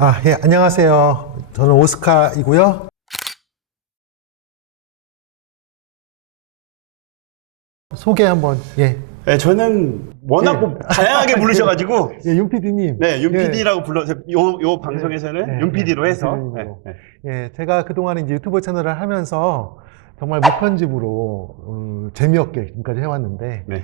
예, 안녕하세요. 저는 오스카이고요. 소개 한번, 예. 네, 저는 워낙 뭐 다양하게 부르셔가지고 예, 윤 PD님. 네, 윤 예, PD라고 불러서 요 방송에서는 윤 PD로 해서 윤 PD님으로. 예, 제가 그동안 이제 유튜브 채널을 하면서 정말 무편집으로 재미없게 지금까지 해왔는데, 네.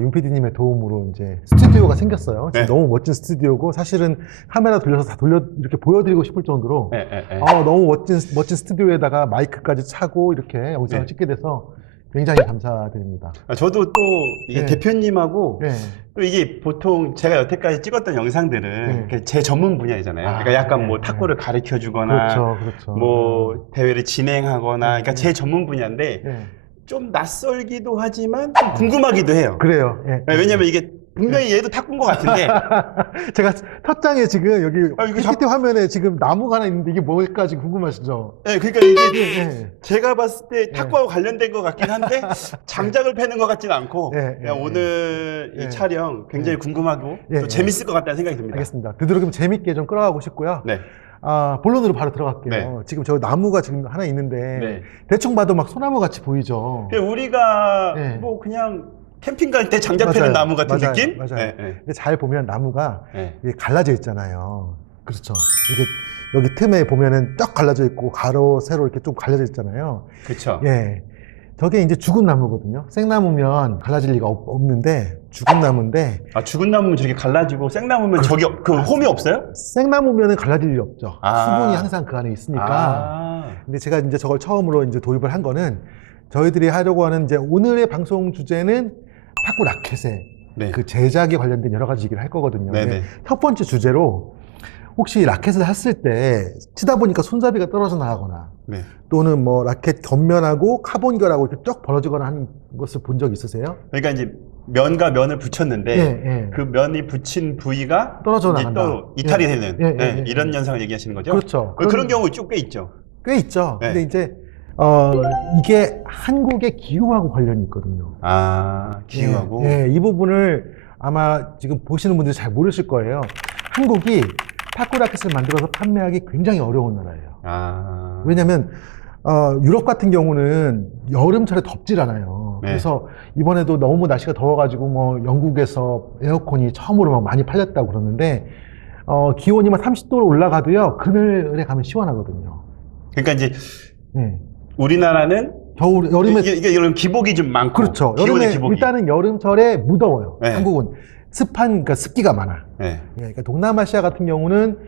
윤 PD님의 도움으로 이제 스튜디오가 생겼어요. 지금 네. 너무 멋진 스튜디오고, 사실은 카메라 돌려서 다 이렇게 보여드리고 싶을 정도로, 네, 네, 네. 너무 멋진 스튜디오에다가 마이크까지 차고 이렇게 영상을 네. 찍게 돼서 굉장히 감사드립니다. 저도 또 이게 네. 대표님하고 네. 또 이게 보통 제가 여태까지 찍었던 영상들은 네. 제 전문 분야이잖아요. 그러니까 약간 네, 뭐 탁구를 가르쳐 주거나 그렇죠. 뭐 대회를 진행하거나 그러니까 네. 제 전문 분야인데 네. 좀 낯설기도 하지만 좀 궁금하기도 해요. 그래요. 예. 네, 왜냐면 이게 분명히 얘도 탁구인 것 같은데 제가 첫 장에 지금 여기 이거 PPT 화면에 지금 나무가 하나 있는데 이게 뭘까 지금 궁금하시죠? 네, 그러니까 이게 예. 제가 봤을 때 탁구하고 관련된 것 같긴 한데 장작을 패는 것 같지는 않고 예, 그냥 예, 오늘 예. 이 촬영 굉장히 궁금하고 예, 또 재밌을 것 같다는 생각이 듭니다. 알겠습니다. 되도록이면 재밌게 좀 끌어가고 싶고요. 네. 본론으로 바로 들어갈게요. 네. 지금 저 나무가 지금 하나 있는데 네. 대충 봐도 막 소나무 같이 보이죠. 그냥 우리가 네. 뭐 그냥 캠핑 갈 때 장작 맞아요. 패는 나무 같은 맞아요. 느낌? 맞아요. 네, 네. 근데 잘 보면 나무가 네. 이게 갈라져 있잖아요. 그렇죠. 이게 여기 틈에 보면은 쫙 갈라져 있고 가로 세로 이렇게 좀 갈라져 있잖아요. 그쵸. 예. 저게 이제 죽은 나무거든요. 생나무면 갈라질 리가 없는데 죽은 나무인데 죽은 나무는 저렇게 갈라지고 생나무면 저기 그 홈이 없어요? 생나무면은 갈라질 일 없죠. 아. 수분이 항상 그 안에 있으니까. 근데 제가 이제 저걸 처음으로 이제 도입을 한 거는 저희들이 하려고 하는 이제 오늘의 방송 주제는 탁구 라켓의 네. 그 제작에 관련된 여러 가지 얘기를 할 거거든요. 네네. 근데 첫 번째 주제로 혹시 라켓을 했을 때 치다 보니까 손잡이가 떨어져 나가거나 네. 또는 뭐 라켓 겉면하고 카본 결하고 이렇게 쫙 벌어지거나 하는 것을 본 적 있으세요? 그러니까 이제 면과 면을 붙였는데 예. 그 면이 붙인 부위가 떨어져 이제 나간다. 또 이탈이 예. 되는 예. 이런 현상을 얘기하시는 거죠? 그렇죠. 그런 경우 꽤 있죠. 꽤 있죠. 네. 근데 이제 이게 한국의 기후하고 관련이 있거든요. 기후하고. 이 부분을 아마 지금 보시는 분들이 잘 모르실 거예요. 한국이 탁구 라켓을 만들어서 판매하기 굉장히 어려운 나라예요. 왜냐면 유럽 같은 경우는 여름철에 덥질 않아요. 네. 그래서 이번에도 너무 날씨가 더워가지고 뭐 영국에서 에어컨이 처음으로 막 많이 팔렸다고 그러는데 기온이 막 30도로 올라가도요 그늘에 가면 시원하거든요. 그러니까 이제 네. 우리나라는 여름에 이게 이런 기복이 좀 많고. 그렇죠. 기온의 여름에 기복이. 일단은 여름철에 무더워요. 네. 한국은 그러니까 습기가 많아. 네. 그러니까 동남아시아 같은 경우는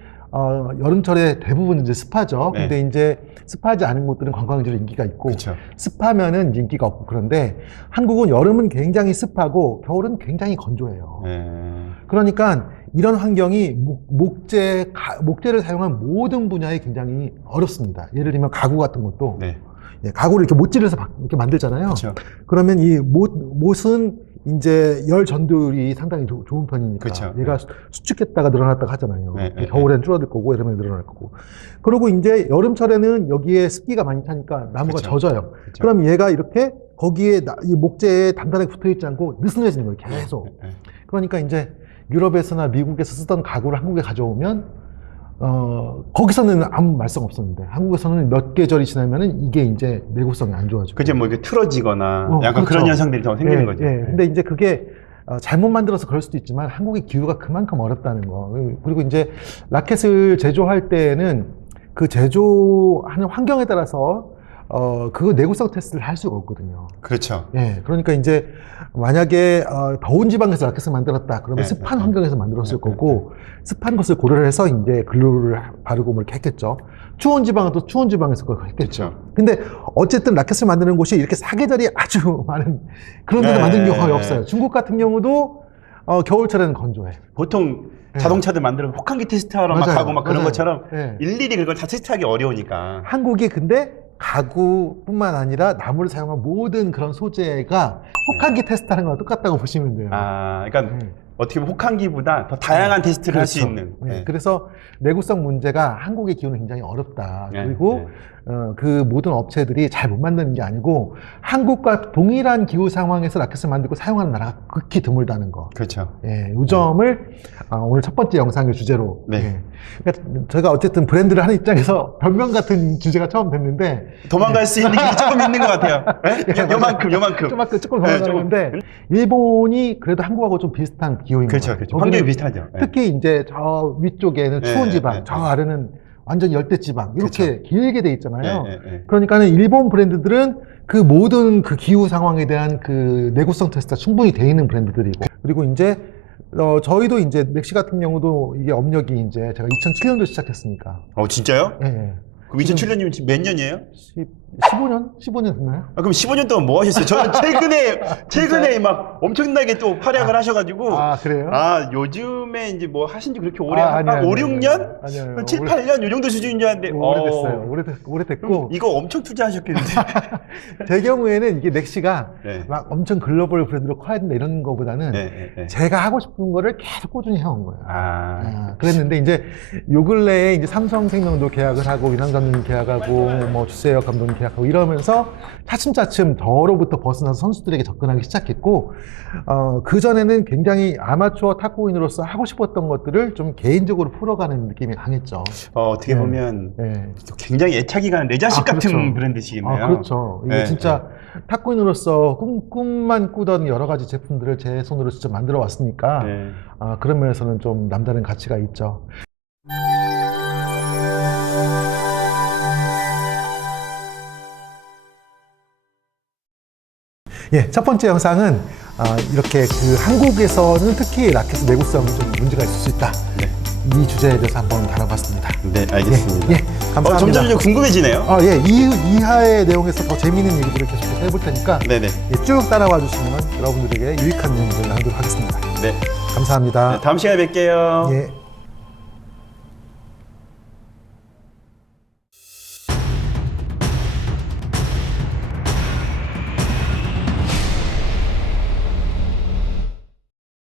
여름철에 대부분 이제 습하죠. 네. 근데 이제 습하지 않은 곳들은 관광지로 인기가 있고 그렇죠. 습하면은 이제 인기가 없고 그런데 한국은 여름은 굉장히 습하고 겨울은 굉장히 건조해요. 그러니까 이런 환경이 목재를 사용한 모든 분야에 굉장히 어렵습니다. 예를 들면 가구 같은 것도 네. 가구를 이렇게 못질러서 이렇게 만들잖아요. 그렇죠. 그러면 이 못은 이제 열 전도율이 상당히 좋은 편이니까 그쵸. 얘가 수축했다가 늘어났다가 하잖아요. 네. 겨울엔 줄어들 거고 여름에 늘어날 거고. 그리고 이제 여름철에는 여기에 습기가 많이 차니까 나무가 그쵸. 젖어요. 그쵸. 그럼 얘가 이렇게 거기에 이 목재에 단단하게 붙어 있지 않고 느슨해지는 거예요. 계속. 네. 그러니까 이제 유럽에서나 미국에서 쓰던 가구를 한국에 가져오면 거기서는 아무 말썽 없었는데 한국에서는 몇 계절이 지나면은 이게 이제 내구성이 안 좋아지고. 그죠, 뭐 이렇게 틀어지거나 그렇죠. 약간 그런 현상들이 더 생기는 거죠. 근데 이제 그게 잘못 만들어서 그럴 수도 있지만 한국의 기후가 그만큼 어렵다는 거. 그리고 이제 라켓을 제조할 때는 그 제조하는 환경에 따라서 그 내구성 테스트를 할 수가 없거든요. 그렇죠. 그러니까 이제 만약에 더운 지방에서 라켓을 만들었다 그러면 네, 습한 네, 환경에서 만들었을 네, 거고 습한 것을 고려를 해서 이제 글루를 바르고 뭐 이렇게 했겠죠. 추운 지방은 또 추운 지방에서 그걸 했겠죠. 그렇죠. 근데 어쨌든 라켓을 만드는 곳이 이렇게 사계절이 아주 많은 그런 데서 네, 만드는 경우가 거의 네. 없어요. 중국 같은 경우도 겨울철에는 건조해. 보통 네. 자동차들 만들면 혹한기 테스트하러 막 맞아요. 가고 막 그런 맞아요. 것처럼 네. 일일이 그걸 다 테스트하기 어려우니까. 한국이 근데 가구뿐만 아니라 나무를 사용한 모든 그런 소재가 혹한기 테스트하는 거랑 똑같다고 보시면 돼요. 그러니까 네. 어떻게 보면 혹한기보다 더 다양한 테스트를 할 수 그렇죠. 있는. 그래서 내구성 문제가 한국의 기후는 굉장히 어렵다. 그리고 그 모든 업체들이 잘 못 만드는 게 아니고 한국과 동일한 기후 상황에서 라켓을 만들고 사용하는 나라가 극히 드물다는 거. 그렇죠. 예, 이 점을 오늘 첫 번째 영상의 주제로. 네. 예. 그러니까 제가 어쨌든 브랜드를 하는 입장에서 변명 같은 주제가 처음 됐는데 도망갈 수 있는 길이 조금 있는 것 같아요. 네? 요만큼. 조금 도망가는데 일본이 그래도 한국하고 좀 비슷한 기후인 그렇죠, 거예요. 그렇죠. 환경이 비슷하죠. 네. 특히 이제 저 위쪽에는 네, 추운 지방, 네, 저 네. 아래는 완전 열대 지방 이렇게 길게 돼 있잖아요. 네. 그러니까는 일본 브랜드들은 그 모든 그 기후 상황에 대한 그 내구성 테스트가 충분히 돼 있는 브랜드들이고 그리고 이제 저희도 이제 맥시 같은 경우도 이게 업력이 이제 제가 2007년도 시작했으니까. 진짜요? 예, 예. 그럼 2007년이면 지금 몇 년이에요? 15년 됐나요? 그럼 15년 동안 뭐 하셨어요? 저는 최근에 막 엄청나게 또 활약을 하셔가지고. 그래요? 요즘에 이제 뭐 하신 지 그렇게 오래, 아니요, 5, 6년? 아니요. 7, 8년? 요 정도 수준인 줄 알았는데. 오래됐어요. 오래됐고. 그럼 이거 엄청 투자하셨겠는데. 제 경우에는 이게 넥시가 네. 막 엄청 글로벌 브랜드로 커야 된다 이런 거보다는 네. 제가 하고 싶은 거를 계속 꾸준히 해온 거예요. 그랬는데 이제 요 근래에 이제 삼성생명도 계약을 하고 이남 감독님 계약하고 뭐 주세혁 감독님 계약하고 이러면서 차츰차츰 저로부터 벗어나서 선수들에게 접근하기 시작했고 그 전에는 굉장히 아마추어 탁구인으로서 하고 싶었던 것들을 좀 개인적으로 풀어가는 느낌이 강했죠. 어떻게 네. 보면 네. 굉장히 애착이 가는 내 자식 같은 그렇죠. 브랜드시겠네요. 그렇죠. 이게 진짜 탁구인으로서 꿈만 꾸던 여러 가지 제품들을 제 손으로 직접 만들어 왔으니까 네. 그런 면에서는 좀 남다른 가치가 있죠. 예, 첫 번째 영상은 이렇게 그 한국에서는 특히 라켓의 내구성이 좀 문제가 있을 수 있다. 네. 이 주제에 대해서 한번 다뤄봤습니다. 네, 알겠습니다. 예, 감사합니다. 점점 궁금해지네요. 예, 이하의 내용에서 더 재미있는 얘기들을 계속해서 해볼 테니까 네네. 예, 쭉 따라와 주시면 여러분들에게 유익한 내용들을 나누도록 하겠습니다. 네. 감사합니다. 다음 시간에 뵐게요. 예.